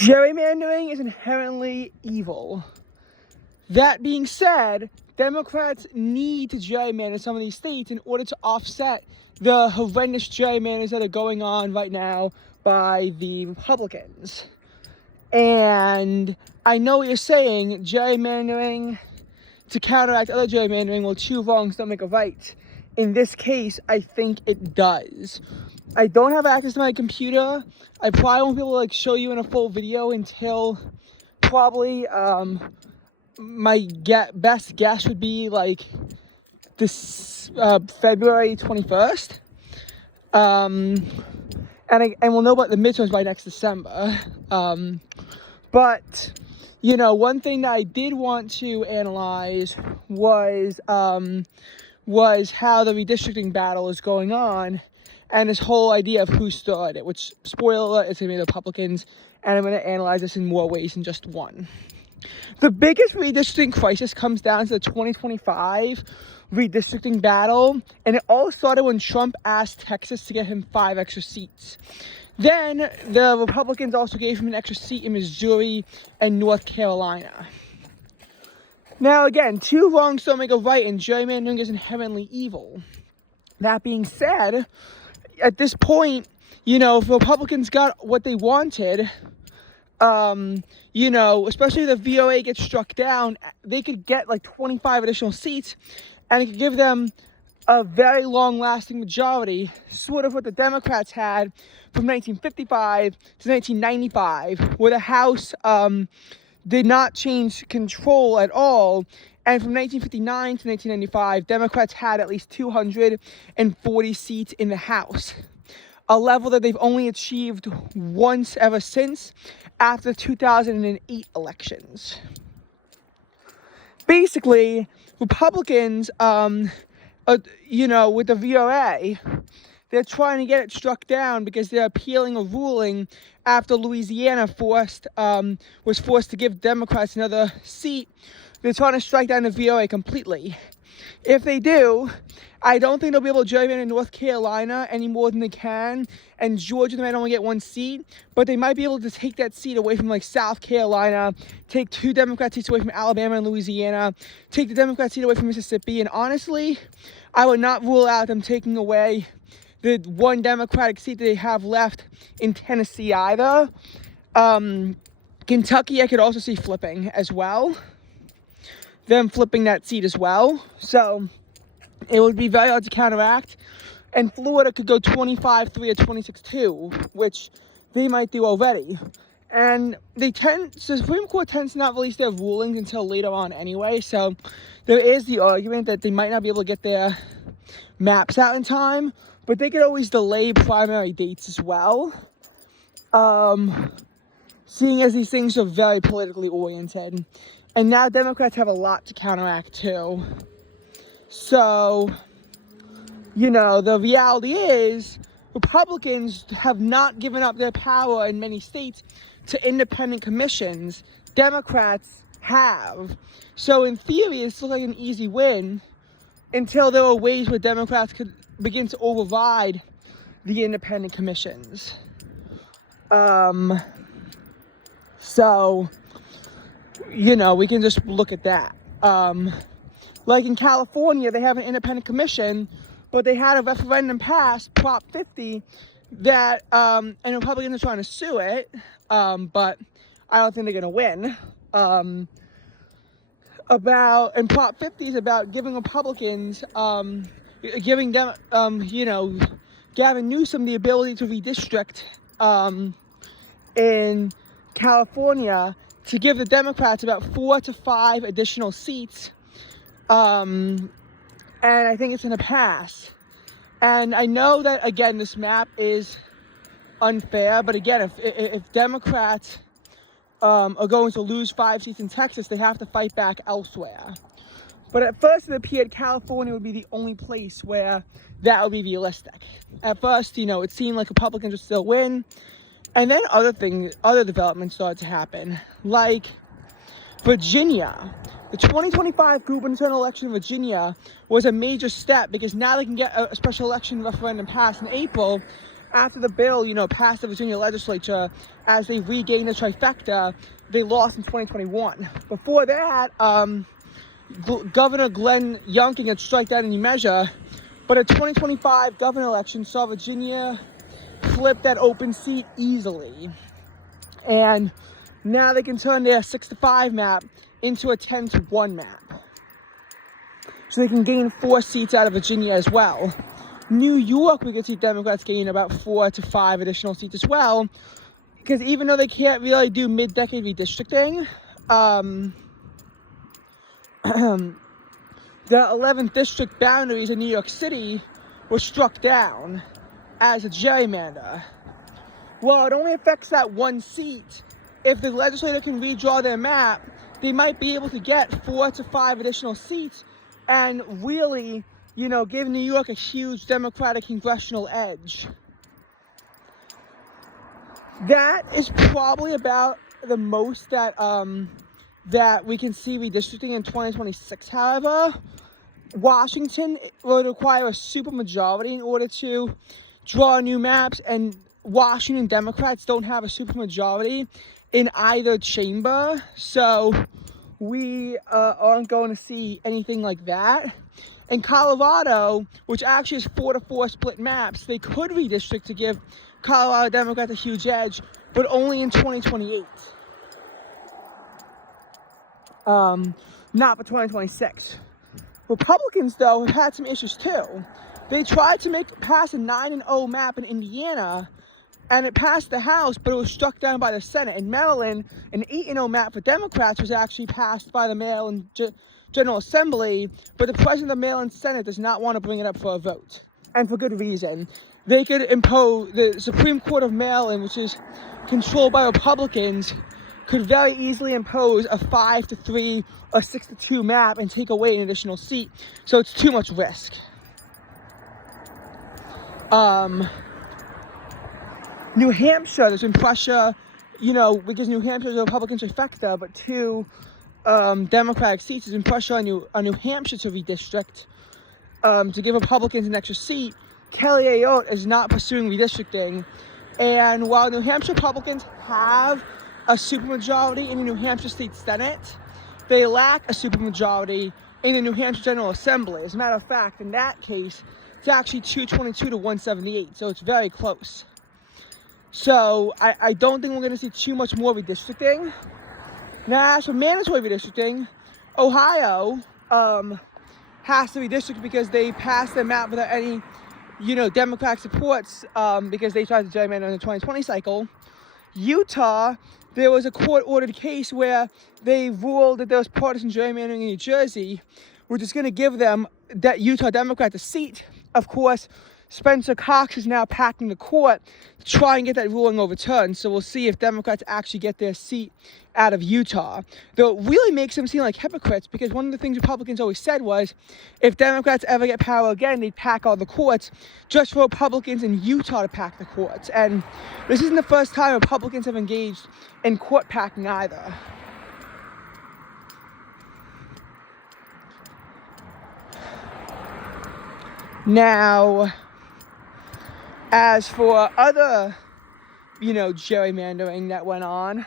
Gerrymandering is inherently evil. That being said, Democrats need to gerrymander some of these states in order to offset the horrendous gerrymanders that are going on right now by the Republicans. And I know what you're saying, gerrymandering to counteract other gerrymandering, well, two wrongs don't make a right. In this case, I think it does. I don't have access to my computer. I probably won't be able to show you in a full video until probably my best guess would be this February 21st. And we'll know about the midterms by next December. But one thing that I did want to analyze was how the redistricting battle is going on, and this whole idea of who started it, which, spoiler alert, it's going to be the Republicans, and I'm going to analyze this in more ways than just one. The biggest redistricting crisis comes down to the 2025 redistricting battle, and it all started when Trump asked Texas to get him 5 extra seats. Then the Republicans also gave him an extra seat in Missouri and North Carolina. Now again, two wrongs don't make a right, and gerrymandering is inherently evil. That being said, at this point, if the Republicans got what they wanted, especially if the VOA gets struck down, they could get 25 additional seats, and it could give them a very long-lasting majority, sort of what the Democrats had from 1955 to 1995, where the House did not change control at all. And from 1959 to 1995, Democrats had at least 240 seats in the House, a level that they've only achieved once ever since, after the 2008 elections. Basically, Republicans, with the VOA, they're trying to get it struck down because they're appealing a ruling after Louisiana was forced to give Democrats another seat. They're trying to strike down the VOA completely. If they do, I don't think they'll be able to gerrymander in North Carolina any more than they can, and Georgia, they might only get 1 seat, but they might be able to take that seat away from South Carolina, take 2 Democrat seats away from Alabama and Louisiana, take the Democrat seat away from Mississippi, and honestly, I would not rule out them taking away the 1 Democratic seat that they have left in Tennessee either. Kentucky, I could also see flipping as well. Them flipping that seat as well. So it would be very hard to counteract. And Florida could go 25-3 or 26-2, which they might do already. And the Supreme Court tends to not release their rulings until later on anyway. So there is the argument that they might not be able to get their maps out in time, but they could always delay primary dates as well. Seeing as these things are very politically oriented. And now Democrats have a lot to counteract too. So, the reality is Republicans have not given up their power in many states to independent commissions. Democrats have. So in theory, it's still an easy win until there are ways where Democrats could begin to override the independent commissions. We can just look at that. In California, they have an independent commission, but they had a referendum pass, Prop 50, that, and Republicans are trying to sue it, but I don't think they're going to win. And Prop 50 is about giving Republicans, giving them, Gavin Newsom the ability to redistrict, in California, to give the Democrats about 4 to 5 additional seats, and I think it's going to pass. And I know that, again, this map is unfair, but again, if Democrats are going to lose 5 seats in Texas, they have to fight back elsewhere. But at first, it appeared California would be the only place where that would be realistic. At first, it seemed like Republicans would still win. And then other developments started to happen, like Virginia. The 2025 gubernatorial election in Virginia was a major step because now they can get a special election referendum passed in April, after the bill, passed the Virginia legislature, as they regained the trifecta, they lost in 2021. Before that, Governor Glenn Youngkin had struck down a new measure, but a 2025 governor election saw Virginia flip that open seat easily. And now they can turn their 6-5 map into a 10-1 map. So they can gain 4 seats out of Virginia as well. New York, we could see Democrats gain about 4 to 5 additional seats as well, because even though they can't really do mid-decade redistricting, the 11th district boundaries in New York City were struck down as a gerrymander. Well, it only affects that 1 seat. If the legislature can redraw their map, they might be able to get 4 to 5 additional seats and really, give New York a huge Democratic congressional edge. That is probably about the most that we can see redistricting in 2026. However, Washington will require a supermajority in order to draw new maps, and Washington Democrats don't have a supermajority in either chamber, so we aren't going to see anything like that. In Colorado, which actually has 4-4 split maps, they could redistrict to give Colorado Democrats a huge edge, but only in 2028. Not for 2026. Republicans, though, have had some issues too. They tried to pass a 9-0 map in Indiana, and it passed the House, but it was struck down by the Senate. In Maryland, an 8-0 map for Democrats was actually passed by the Maryland General Assembly, but the president of the Maryland Senate does not want to bring it up for a vote, and for good reason. They could impose, the Supreme Court of Maryland, which is controlled by Republicans, could very easily impose a 5-3 or 6-2 map and take away an additional seat, so it's too much risk. New Hampshire, there's been pressure, because New Hampshire is a Republican trifecta, but 2 Democratic seats. There's been pressure on New Hampshire to redistrict, to give Republicans an extra seat. Kelly Ayotte is not pursuing redistricting, and while New Hampshire Republicans have a supermajority in the New Hampshire State Senate, they lack a supermajority in the New Hampshire General Assembly. As a matter of fact, in that case, it's actually 222 to 178, so it's very close. So I don't think we're going to see too much more redistricting. Now, as for mandatory redistricting, Ohio has to redistrict because they passed their map without any, Democratic supports, because they tried to gerrymander in the 2020 cycle. Utah, there was a court-ordered case where they ruled that there was partisan gerrymandering in New Jersey, which is going to give them, that Utah Democrat, a seat. Of course, Spencer Cox is now packing the court to try and get that ruling overturned. So we'll see if Democrats actually get their seat out of Utah. Though it really makes them seem like hypocrites, because one of the things Republicans always said was, if Democrats ever get power again, they'd pack all the courts, just for Republicans in Utah to pack the courts. And this isn't the first time Republicans have engaged in court packing either. Now, as for other, gerrymandering that went on,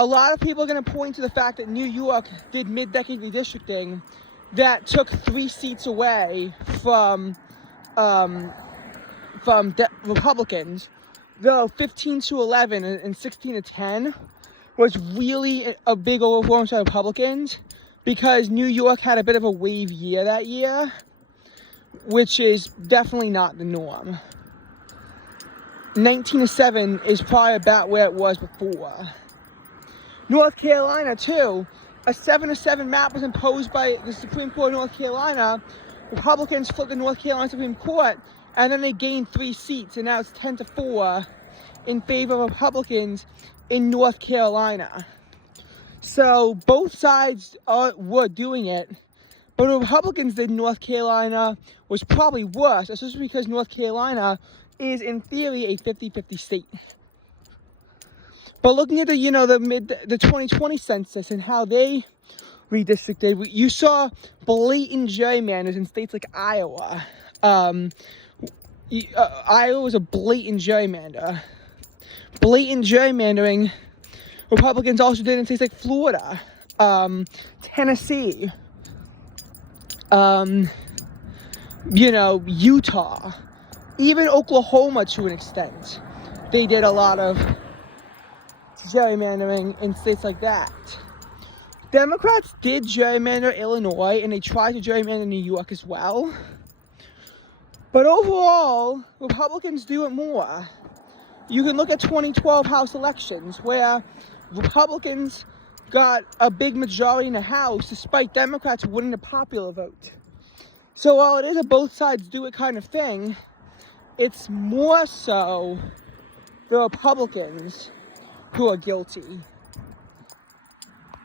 a lot of people are going to point to the fact that New York did mid-decade redistricting that took 3 seats away from Republicans, though 15-11 and 16-10 was really a big overperformance by Republicans, because New York had a bit of a wave year that year, which is definitely not the norm. 19-7 is probably about where it was before. North Carolina, too. A 7-7 map was imposed by the Supreme Court of North Carolina. Republicans flipped the North Carolina Supreme Court, and then they gained 3 seats, and now it's 10-4 in favor of Republicans in North Carolina. So both sides were doing it, but the Republicans did in North Carolina was probably worse, especially because North Carolina is, in theory, a 50-50 state. But looking at the 2020 census and how they redistricted, you saw blatant gerrymanders in states like Iowa. Iowa was a blatant gerrymander. Blatant gerrymandering. Republicans also did in states like Florida, Tennessee, Utah, even Oklahoma to an extent. They did a lot of gerrymandering in states like that. Democrats did gerrymander Illinois, and they tried to gerrymander New York as well. But overall, Republicans do it more. You can look at 2012 House elections where Republicans got a big majority in the House despite Democrats winning the popular vote. So while it is a both sides do it kind of thing, it's more so the Republicans who are guilty.